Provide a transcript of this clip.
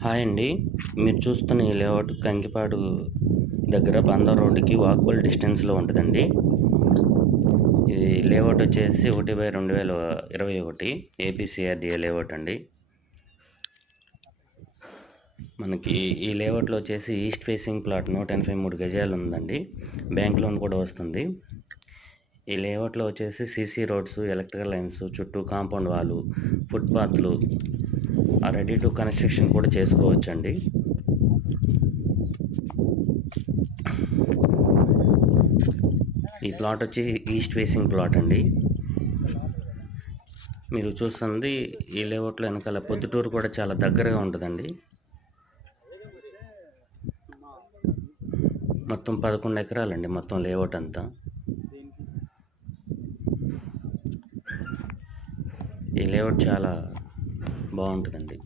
Hi అండి. మీరు చూస్తున్న ఈ లేఅవుట్ కంకిపాడు దగ్గర బందర్ రోడ్డుకి వాకబుల్ డిస్టెన్స్‌లో ఉంటదండి. ఈ లేఅవుట్ వచ్చేసి 1/2021 ఏపీసీఆర్‌డీఏ లేఅవుట్ అండి. మనకి ఈ లేఅవుట్‌లో వచ్చేసి ఈస్ట్ ఫేసింగ్ ప్లాట్ 183 గజాలు ఉందండి. బ్యాంక్ లోన్ కూడా వస్తుంది. ఈ లేఅవుట్‌లో వచ్చేసి సీసీ రోడ్స్, ఎలక్ట్రికల్ లైన్స్, చుట్టూ కాంపౌండ్ వాలు, ఫుట్‌పాత్‌లు రెడీ టు కన్‌స్ట్రక్షన్ కూడా చేసుకోవచ్చండి. ఈ ప్లాట్ వచ్చి ఈస్ట్ ఫేసింగ్ ప్లాట్ అండి. మీరు చూస్తుంది ఈ లేఅవుట్లో వెనకాల పొద్దుటూరు కూడా చాలా దగ్గరగా ఉంటుందండి. మొత్తం 11 ఎకరాలండి మొత్తం లేఅవుట్ అంతా. ఈ లేఅవుట్ చాలా బాగుంటుందండి.